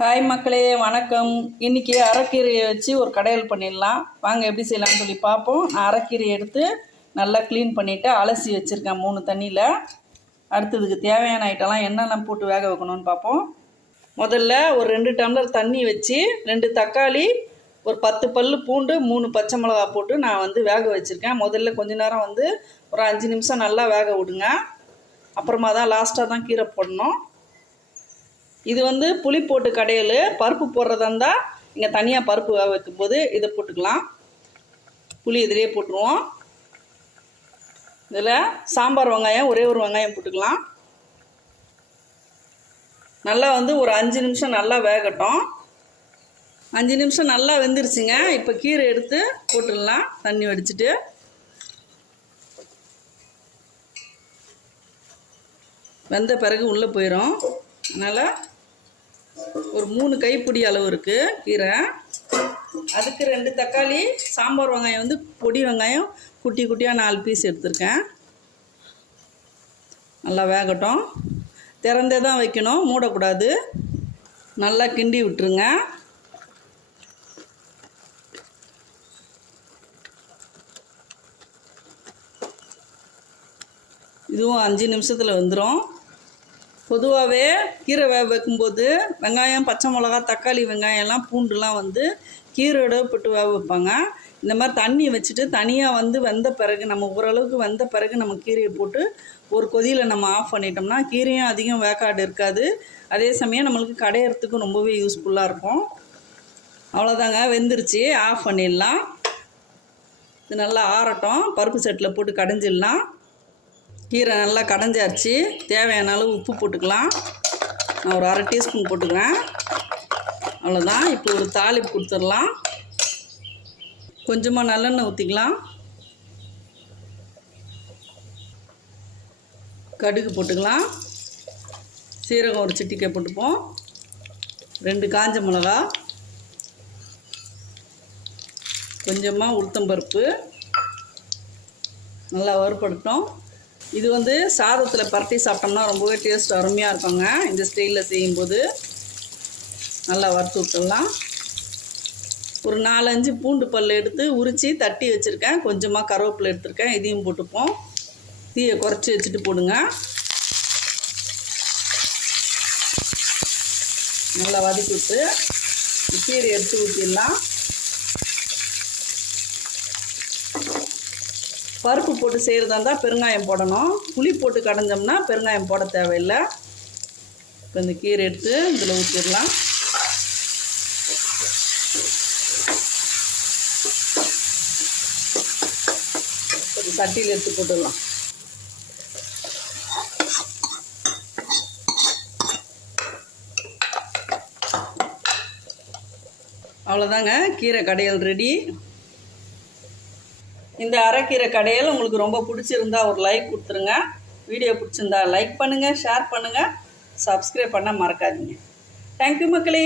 Hi மக்களே, வணக்கம். இன்றைக்கி அரைக்கீரையை வச்சு ஒரு கடையல் பண்ணிடலாம். வாங்க எப்படி செய்யலாம்னு சொல்லி பார்ப்போம். நான் அரைக்கீரையை எடுத்து நல்லா க்ளீன் பண்ணிவிட்டு அலசி வச்சுருக்கேன் 3 தண்ணியில். அடுத்ததுக்கு தேவையான ஐட்டம்லாம் என்னெல்லாம் போட்டு வேக வைக்கணும்னு பார்ப்போம். முதல்ல ஒரு 2 டம்ளர் தண்ணி வச்சு 2 தக்காளி, ஒரு 10 பல் பூண்டு, 3 பச்சை மிளகா போட்டு நான் வேக வச்சுருக்கேன். முதல்ல கொஞ்ச நேரம் ஒரு 5 நிமிஷம் நல்லா வேக விடுங்க. அப்புறமா தான் லாஸ்ட்டாக தான் கீரை போடணும். இது புளி போட்டு கடையல். பருப்பு போடுறதா இருந்தால் இங்கே தனியாக பருப்பு வேக வைக்கும்போது இதை போட்டுக்கலாம். புளி இதிலே போட்டுருவோம். இதில் சாம்பார் வெங்காயம், ஒரே ஒரு வெங்காயம் போட்டுக்கலாம். நல்லா ஒரு 5 நிமிஷம் நல்லா வேகட்டும். 5 நிமிஷம் நல்லா வெந்துருச்சுங்க. இப்போ கீரை எடுத்து போட்டுடலாம். தண்ணி வடிச்சிட்டு வெந்த பிறகு உள்ளே போயிடும். அதனால் ஒரு 3 கைப்பிடி அளவு இருக்குது கீரை. அதுக்கு 2 தக்காளி, சாம்பார் வெங்காயம் பொடி வெங்காயம் குட்டி குட்டியாக 4 பீஸ் எடுத்திருக்கேன். நல்லா வேகட்டும். திறந்தே தான் வைக்கணும், மூடக்கூடாது. நல்லா கிண்டி விட்டுருங்க. இதுவும் 5 நிமிஷத்தில் வந்துடும். பொதுவாகவே கீரை வேக வைக்கும்போது வெங்காயம், பச்சை மிளகா, தக்காளி, வெங்காயம்லாம் பூண்டுலாம் கீரையோட போட்டு வேக வைப்பாங்க. இந்த மாதிரி தண்ணி வச்சுட்டு தனியாக வெந்த பிறகு நம்ம ஓரளவுக்கு வெந்த பிறகு நம்ம கீரையை போட்டு ஒரு கொதியில் நம்ம ஆஃப் பண்ணிட்டோம்னா கீரையும் அதிகம் வேக்காடு இருக்காது. அதே சமயம் நம்மளுக்கு கடையிறதுக்கு ரொம்பவே யூஸ்ஃபுல்லாக இருக்கும். அவ்வளோதாங்க, வெந்துருச்சு. ஆஃப் பண்ணிடலாம். இது நல்லா ஆறட்டும். பருப்பு செட்டில் போட்டு கடைஞ்சிடலாம். கீரை நல்லா கடைஞ்சாச்சு. தேவையான அளவு உப்பு போட்டுக்கலாம். நான் ஒரு 1/2 டீஸ்பூன் போட்டுக்கிறேன். அவ்வளோதான். இப்போ ஒரு தாளிப்பு கொடுத்துடலாம். கொஞ்சமாக நல்லெண்ணெய் ஊற்றிக்கலாம். கடுகு போட்டுக்கலாம். சீரகம் ஒரு சிட்டிக்கை போட்டுப்போம். 2 காஞ்ச மிளகா, கொஞ்சமாக உளுத்தம்பருப்பு நல்லா வறுபடுத்தோம். இது சாதத்தில் பரட்டி சாப்பிட்டோம்னா ரொம்பவே டேஸ்ட் அருமையாக இருக்குங்க. இந்த ஸ்டைலில் செய்யும்போது நல்லா வறுத்து விட்டுடலாம். ஒரு 4-5 பூண்டு பல் எடுத்து உரித்து தட்டி வச்சுருக்கேன். கொஞ்சமாக கருவேப்பிலை எடுத்துருக்கேன். இதையும் போட்டுப்போம். தீயை குறைச்சி வச்சுட்டு போடுங்க. நல்லா வதக்கி விட்டு கீரை எடுத்து ஊற்றிடலாம். பருப்பு போட்டு செய்கிறதா இருந்தால் பெருங்காயம் போடணும். புளி போட்டு கடைஞ்சோம்னா பெருங்காயம் போட தேவையில்லை. இப்போ இந்த கீரை எடுத்து இதில் ஊற்றிடலாம். கொஞ்சம் சட்டியில் எடுத்து போட்டுடலாம். அவ்வளோதாங்க, கீரை கடையல் ரெடி. இந்த அரைக்கீரை கடையல் உங்களுக்கு ரொம்ப பிடிச்சிருந்தா ஒரு லைக் கொடுத்துருங்க. வீடியோ பிடிச்சிருந்தா லைக் பண்ணுங்கள், ஷேர் பண்ணுங்கள், சப்ஸ்கிரைப் பண்ண மறக்காதீங்க. தேங்க்யூ மக்களே.